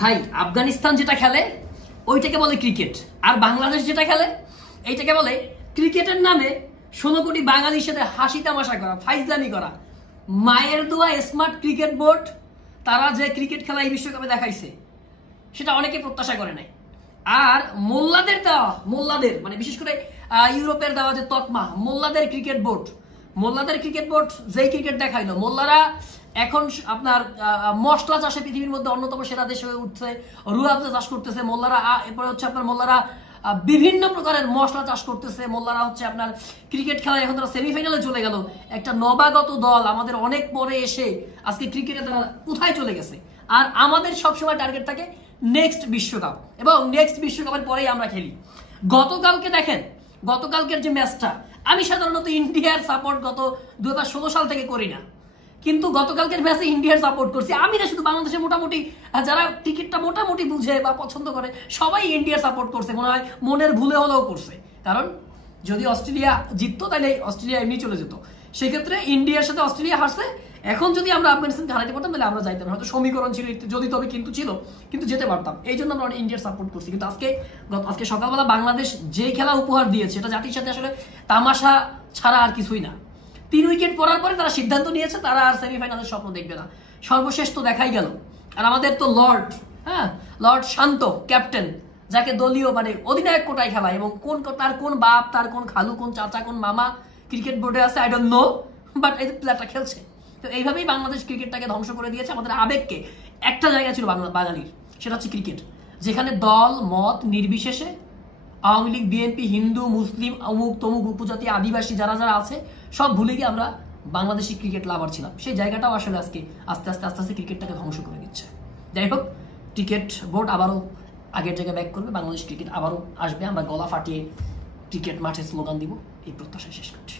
ভাই আফগানিস্তান যেটা খেলে ওইটাকে বলে ক্রিকেট, আর বাংলাদেশ যেটা খেলে এইটাকে বলে ক্রিকেটের নামে 16 কোটি বাঙালির সাথে হাসি তামাশা করা, ফাইজলামি করা। মায়ের দোয়া স্মার্ট ক্রিকেট বোর্ড তারা যে ক্রিকেট খেলা এই বিশ্বকাপে দেখাইছে সেটা অনেকে প্রত্যাশা করে নাই। আর মোল্লাদের দেওয়া, মোল্লাদের মানে বিশেষ করে ইউরোপের দেওয়া যে তকমা, মোল্লাদের ক্রিকেট বোর্ড যেই ক্রিকেট দেখাইলো, মোল্লারা এখন আপনার মশলা চাষে পৃথিবীর মধ্যে অন্যতম সেরা দেশ হয়ে উঠছে, রুয়াবজা চাষ করতেছে মোল্লারা। এরপরে হচ্ছে আপনার মোল্লারা বিভিন্ন প্রকারের মশলা চাষ করতেছে মোল্লারা। হচ্ছে আপনার ক্রিকেট খেলায় এখন তারা সেমিফাইনালে চলে গেল। একটা নবাগত দল আমাদের অনেক পরে এসে আজকে ক্রিকেটে তারা কোথায় চলে গেছে। আর আমাদের সবসময় টার্গেট থাকে নেক্সট বিশ্বকাপ, এবং নেক্সট বিশ্বকাপের পরেই আমরা খেলি। গতকালকে দেখেন, গতকালকের যে ম্যাচটা, আমি সাধারণত ইন্ডিয়ার সাপোর্ট গত 2016 সাল থেকে করি না, কিন্তু গতকালকের ম্যাচে ইন্ডিয়ার সাপোর্ট করছি আমি না, শুধু বাংলাদেশে মোটামুটি যারা ক্রিকেটটা মোটামুটি বুঝে বা পছন্দ করে সবাই ইন্ডিয়ার সাপোর্ট করছে, মনে হয় মনের ভুলে হলেও করছে। কারণ যদি অস্ট্রেলিয়া জিততো তাহলে অস্ট্রেলিয়া এমনি চলে যেত, সেক্ষেত্রে ইন্ডিয়ার সাথে অস্ট্রেলিয়া হারছে। এখন যদি আমরা আফগানিস্তানকে হারাতে পারতাম তাহলে আমরা যাইতাম, হয়তো সমীকরণ ছিল যদি তবে কিন্তু ছিল, কিন্তু যেতে পারতাম। এই জন্য আমরা ইন্ডিয়ার সাপোর্ট করছি। কিন্তু আজকে সকালবেলা বাংলাদেশ যে খেলা উপহার দিয়েছে এটা জাতির সাথে আসলে তামাশা ছাড়া আর কিছুই না। 3 উইকেট পড়ার পরে তারা সিদ্ধান্ত নিয়েছে তারা আর সেমিফাইনালের স্বপ্ন দেখবে না। সর্বশেষ তো দেখাই গেল। আর আমাদের তো লর্ড শান্ত ক্যাপ্টেন, যাকে দলীয় মানে অধিনায়ক কোটায় খেলায়, এবং তার কোন বাপ, তার কোন খালু, কোন চাচা, কোন মামা ক্রিকেট বোর্ডে আছে আই ডোন্ট নো, বাট এই প্লেয়ারটা খেলছে। তো এইভাবেই বাংলাদেশ ক্রিকেটটাকে ধ্বংস করে দিয়েছে। আমাদের আবেগকে একটা জায়গা ছিল বাঙালির, সেটা হচ্ছে ক্রিকেট, যেখানে দল মত নির্বিশেষে আওয়ামী লীগ, বিএনপি, হিন্দু, মুসলিম, অমুক তমুক, উপজাতি, আদিবাসী যারা যারা আছে সব ভুলে গিয়ে আমরা বাংলাদেশি ক্রিকেট লাভার ছিলাম। সেই জায়গাটাও আসলে আজকে আস্তে আস্তে ক্রিকেটটাকে ধ্বংস করে দিচ্ছে। যাই হোক, ক্রিকেট বোর্ড আবারও আগের জায়গায় ব্যাক করবে, বাংলাদেশ ক্রিকেট আবারও আসবে, আমরা গলা ফাটিয়ে ক্রিকেট মাঠে স্লোগান দিব, এই প্রত্যাশায় শেষ করছি।